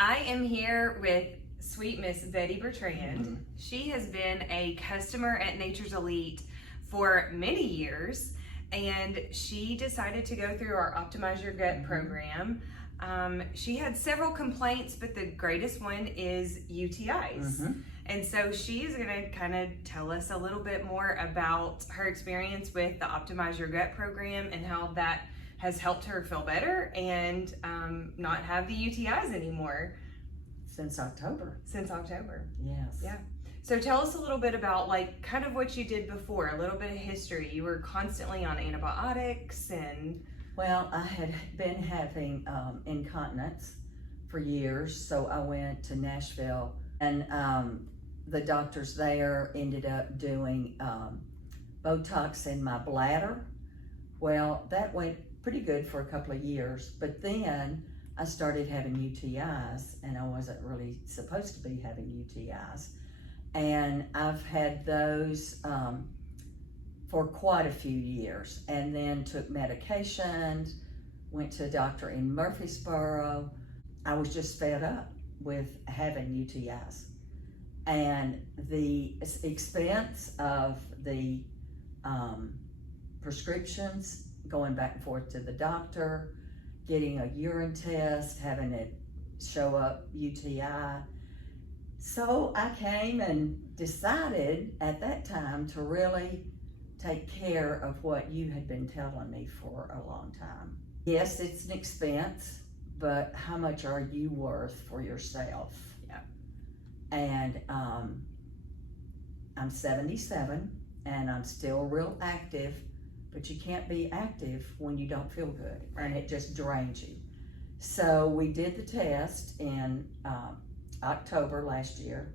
I am here with sweet Miss Betty Bertrand. She has been a customer at Nature's Elite for many years, and she decided to go through our Optimize Your Gut program. She had several complaints, but the greatest one is UTIs. And so she is going to kind of tell us a little bit more about her experience with the Optimize Your Gut program and how that has helped her feel better and not have the UTIs anymore. Since October. Since October. Yes. Yeah. So tell us a little bit about kind of what you did before, a little bit of history. You were constantly on antibiotics and... Well, I had been having incontinence for years, so I went to Nashville, and the doctors there ended up doing Botox in my bladder. Well, that went pretty good for a couple of years, but then I started having UTIs, and I wasn't really supposed to be having UTIs. And I've had those for quite a few years, and then took medications, went to a doctor in Murfreesboro. I was just fed up with having UTIs. And the expense of the prescriptions, going back and forth to the doctor, getting a urine test, having it show up UTI. So I came and decided at that time to really take care of what you had been telling me for a long time. Yes, it's an expense, but how much are you worth for yourself? Yeah. And I'm 77 and I'm still real active, but you can't be active when you don't feel good, and it just drains you. So we did the test in October last year,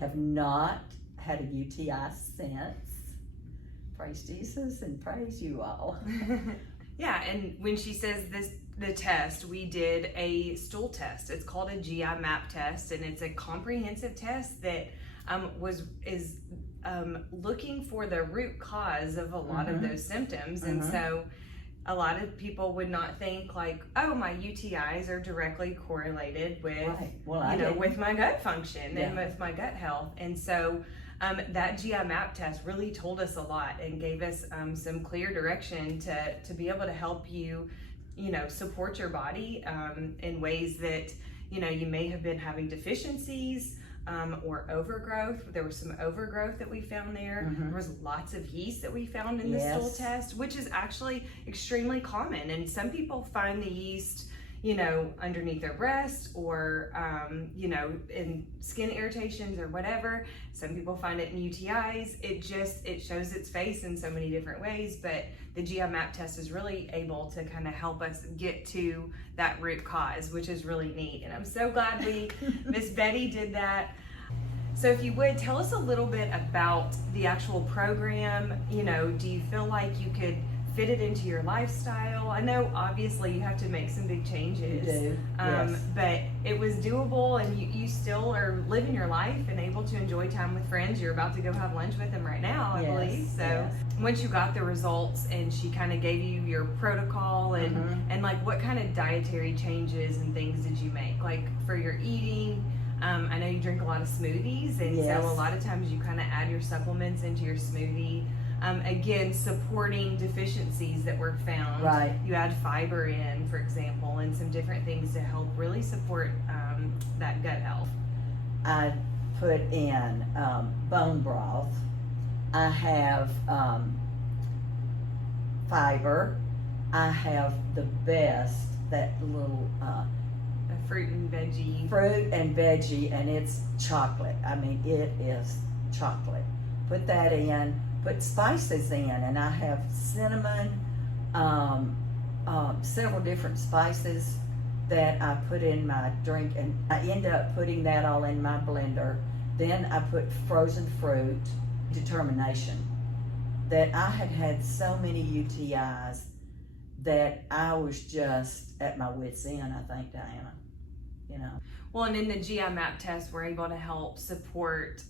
have not had a UTI since. Praise Jesus and praise you all. Yeah, and when she says the test, we did a stool test. It's called a GI map test, and it's a comprehensive test that is looking for the root cause of a lot of those symptoms. And so a lot of people would not think oh, my UTIs are directly correlated with, with my gut function and with my gut health. And so that GI map test really told us a lot and gave us some clear direction to be able to help you, support your body in ways that, you may have been having deficiencies or overgrowth. There was some overgrowth that we found there. There was lots of yeast that we found in the stool test, which is actually extremely common. And some people find the yeast, underneath their breast or, in skin irritations or whatever. Some people find it in UTIs. It shows its face in so many different ways, but the GI map test is really able to kind of help us get to that root cause, which is really neat. And I'm so glad Miss Betty did that. So if you would, tell us a little bit about the actual program. Do you feel like you could fit it into your lifestyle? I know obviously you have to make some big changes. You do, yes. But it was doable, and you still are living your life and able to enjoy time with friends. You're about to go have lunch with them right now, I believe. So once you got the results and she kind of gave you your protocol and what kind of dietary changes and things did you make? For your eating, I know you drink a lot of smoothies, and so a lot of times you kind of add your supplements into your smoothie. Again, supporting deficiencies that were found. Right. You add fiber in, for example, and some different things to help really support that gut health. I put in bone broth. I have fiber. I have the best, that little fruit and veggie, and it's chocolate. I mean, it is chocolate. Put that in. Put spices in, and I have cinnamon, several different spices that I put in my drink, and I end up putting that all in my blender. Then I put frozen fruit. Determination that I had so many UTIs that I was just at my wit's end, I think, Diana. Well, and in the GI map test, we're able to help support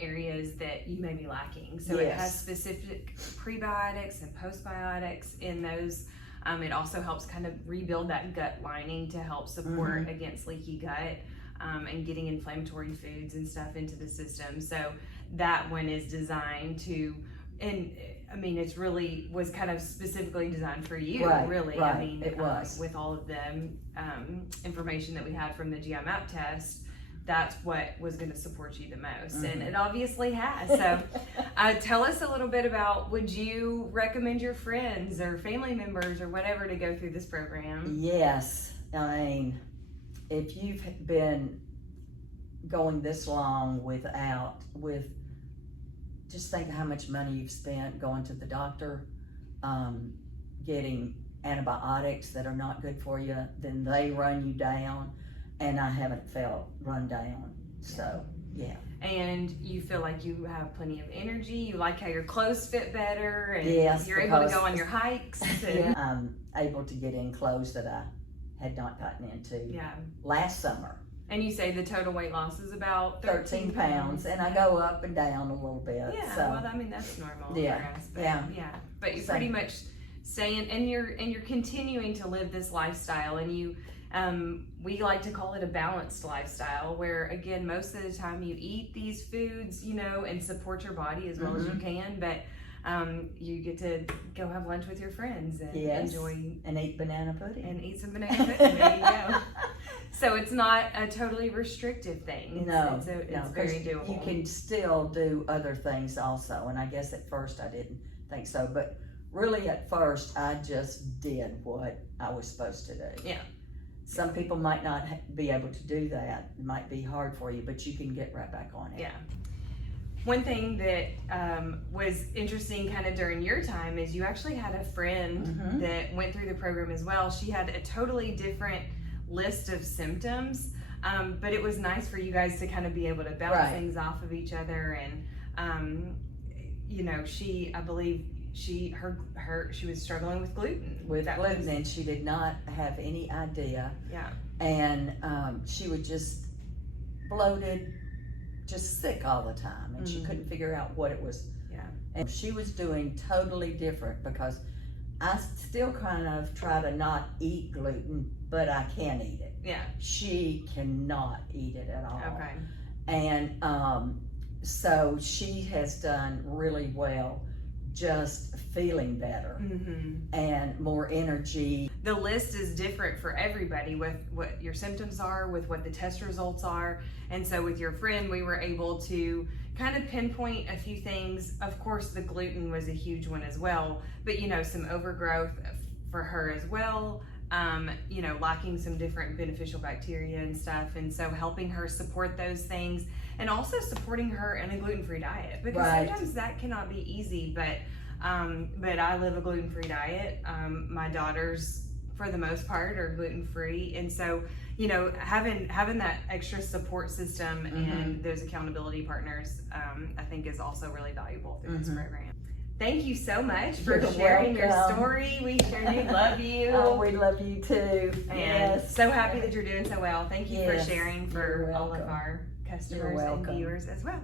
areas that you may be lacking. So it has specific prebiotics and postbiotics in those. It also helps kind of rebuild that gut lining to help support against leaky gut. and getting inflammatory foods and stuff into the system. So that one is designed to, and I mean, it's really was kind of specifically designed for you, Right, really. right, I mean, it was. with all of the information that we had from the GI map test, that's what was going to support you the most, and it obviously has. So tell us a little bit about, would you recommend your friends or family members or whatever to go through this program? Yes, I mean, if you've been going this long just think how much money you've spent going to the doctor, getting antibiotics that are not good for you, then they run you down, and I haven't felt run down. So yeah. And you feel like you have plenty of energy, you like how your clothes fit better, and Yes, you're able to go on your hikes. Yeah, I'm able to get in clothes that I had not gotten into last summer. And you say the total weight loss is about 13 pounds, and I go up and down a little bit. Yeah, so. well, I mean, that's normal Yeah, for us. But, yeah. But you're pretty much staying, and you're continuing to live this lifestyle, and you, we like to call it a balanced lifestyle, where again, most of the time you eat these foods, you know, and support your body as well as you can, but you get to go have lunch with your friends and enjoy and eat banana pudding and eat some banana pudding. There you go. So it's not a totally restrictive thing. No, it's very doable. You can still do other things also, and I guess at first I didn't think so, but really at first I just did what I was supposed to do. Yeah. Some people might not be able to do that. It might be hard for you, but you can get right back on it. Yeah. One thing that was interesting kind of during your time is you actually had a friend that went through the program as well. She had a totally different list of symptoms, but it was nice for you guys to kind of be able to bounce things off of each other. And you know, I believe she was struggling with gluten. And she did not have any idea. Yeah. And she was just bloated, just sick all the time, and she couldn't figure out what it was. Yeah. And she was doing totally different, because I still kind of try to not eat gluten, but I can eat it. Yeah. She cannot eat it at all. Okay. And so she has done really well, just feeling better and more energy. The list is different for everybody with what your symptoms are, with what the test results are. And so with your friend, we were able to kind of pinpoint a few things. Of course, the gluten was a huge one as well, but you know, some overgrowth for her as well. You know, lacking some different beneficial bacteria and stuff. And so helping her support those things, and also supporting her in a gluten-free diet, because sometimes that cannot be easy, but I live a gluten-free diet. My daughters, for the most part, are gluten-free. And so, you know, having that extra support system and those accountability partners, I think is also really valuable through this program. Thank you so much for sharing your story. We sure do love you. Oh, we love you too. And so happy that you're doing so well. Thank you for sharing for all of our customers and viewers as well.